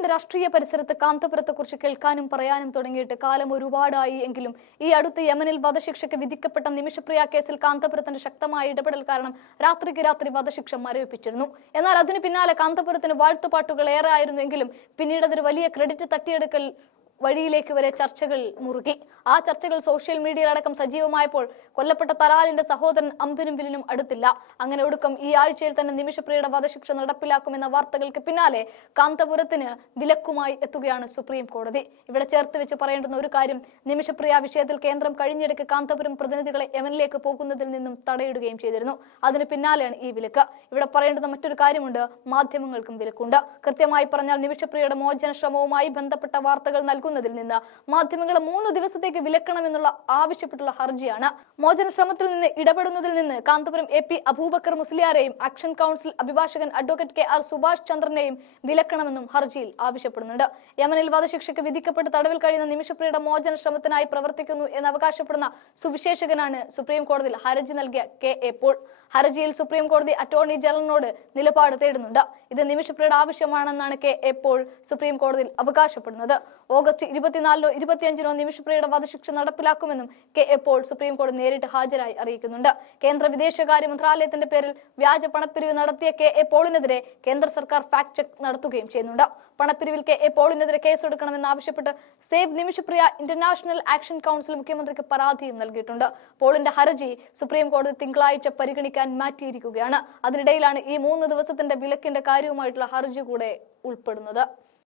കേരളത്തിന്റെ രാഷ്ട്രീയ പരിസരത്ത് കാന്തപുരത്തെക്കുറിച്ച് കേൾക്കാനും പറയാനും തുടങ്ങിയിട്ട് കാലം ഒരുപാടായി എങ്കിലും ഈ അടുത്ത് യമനിൽ വധശിക്ഷയ്ക്ക് വിധിക്കപ്പെട്ട നിമിഷപ്രിയ കേസിൽ കാന്തപുരത്തിന്റെ ശക്തമായ ഇടപെടൽ കാരണം രാത്രിക്ക് രാത്രി വധശിക്ഷ മരവിപ്പിച്ചിരുന്നു. എന്നാൽ അതിനു പിന്നാലെ കാന്തപുരത്തിന് വാഴ്ത്തുപാട്ടുകൾ ഏറെ ആയിരുന്നുവെങ്കിലും പിന്നീട് അതൊരു വലിയ ക്രെഡിറ്റ് തട്ടിയെടുക്കൽ വഴിയിലേക്ക് വരെ ചർച്ചകൾ മുറുകി. ആ ചർച്ചകൾ സോഷ്യൽ മീഡിയയിലടക്കം സജീവമായപ്പോൾ കൊല്ലപ്പെട്ട തലാലിന്റെ സഹോദരൻ അമ്പിനും ബിലിനും അടുത്തില്ല. അങ്ങനെ ഒടുക്കം ഈ ആഴ്ചയിൽ തന്നെ നിമിഷപ്രിയയുടെ വധശിക്ഷ നടപ്പിലാക്കുമെന്ന വാർത്തകൾക്ക് പിന്നാലെ കാന്തപുരത്തിന് വിലക്കുമായി എത്തുകയാണ് സുപ്രീം കോടതി. ഇവിടെ ചേർത്ത് വെച്ച് പറയേണ്ടുന്ന ഒരു കാര്യം നിമിഷപ്രിയ വിഷയത്തിൽ കേന്ദ്രം കഴിഞ്ഞിടയ്ക്ക് കാന്തപുരം പ്രതിനിധികളെ യമനിലേക്ക് പോകുന്നതിൽ നിന്നും തടയിടുകയും ചെയ്തിരുന്നു. അതിന് പിന്നാലെയാണ് ഈ വിലക്ക്. ഇവിടെ പറയേണ്ടുന്ന മറ്റൊരു കാര്യമുണ്ട് മാധ്യമങ്ങൾക്കും വിലക്കുണ്ട്. കൃത്യമായി പറഞ്ഞാൽ നിമിഷപ്രിയയുടെ മോചന ശ്രമവുമായി ബന്ധപ്പെട്ട വാർത്തകൾ നൽകുന്നതിൽ നിന്ന് മാധ്യമങ്ങളെ മൂന്ന് ദിവസത്തേക്ക് വിലക്കണമെന്നുള്ള ആവശ്യപ്പെട്ടുള്ള ഹർജിയാണ്. മോചന ശ്രമത്തിൽ നിന്ന് ഇടപെടുന്നതിൽ നിന്ന് കാന്തപുരം എ പി അബൂബക്കർ മുസ്ലിയാരെയും ആക്ഷൻ കൗൺസിൽ അഭിഭാഷകൻ അഡ്വക്കേറ്റ് കെ ആർ സുഭാഷ് ചന്ദ്രനെയും വിലക്കണമെന്നും ഹർജിയിൽ ആവശ്യപ്പെടുന്നുണ്ട്. യമനിൽ വധശിക്ഷയ്ക്ക് വിധിക്കപ്പെട്ട് തടവിൽ കഴിയുന്ന നിമിഷപ്രിയുടെ മോചന ശ്രമത്തിനായി പ്രവർത്തിക്കുന്നു എന്ന് അവകാശപ്പെടുന്ന സുവിശേഷകനാണ് സുപ്രീം കോടതിയിൽ ഹർജി നൽകിയ കെ എ പോൾ. ഹർജിയിൽ സുപ്രീം കോടതി അറ്റോർണി ജനറലിനോട് നിലപാട് തേടുന്നുണ്ട്. ഇത് നിമിഷപ്രിയുടെ ആവശ്യമാണെന്നാണ് കെ എപ്പോൾ പോൾ സുപ്രീം കോടതിയിൽ അവകാശപ്പെടുന്നത്. ഓഗസ്റ്റ് ഇരുപത്തിനാലിനോ ഇരുപത്തിയഞ്ചിനോ നിമിഷപ്രിയുടെ വധശിക്ഷ നടപ്പിലാക്കുമെന്നും കെ എപ്പോൾ പോൾ സുപ്രീം കോടതി നേരിട്ട് ഹാജരായി അറിയിക്കുന്നുണ്ട്. കേന്ദ്ര വിദേശകാര്യ മന്ത്രാലയത്തിന്റെ പേരിൽ വ്യാജ പണപ്പിരിവ് നടത്തിയ കെ എ പോളിനെതിരെ കേന്ദ്ര സർക്കാർ ഫാക്ട് ചെക്ക് നടത്തുകയും ചെയ്യുന്നുണ്ട്. പണപ്പിരിവിൽ കെ എ പോളിനെതിരെ കേസെടുക്കണമെന്ന് ആവശ്യപ്പെട്ട് save Nimishapriya international action council മുഖ്യമന്ത്രിക്ക് പരാതിയും നൽകിയിട്ടുണ്ട്. പോളിന്റെ ഹർജി സുപ്രീം കോടതി തിങ്കളാഴ്ച പരിഗണിക്കാൻ മാറ്റിയിരിക്കുകയാണ്. അതിനിടയിലാണ് ഈ മൂന്ന് ദിവസത്തിന്റെ വിലക്കിന്റെ കാര്യവുമായിട്ടുള്ള ഹർജി കൂടെ ഉൾപ്പെടുന്നത്.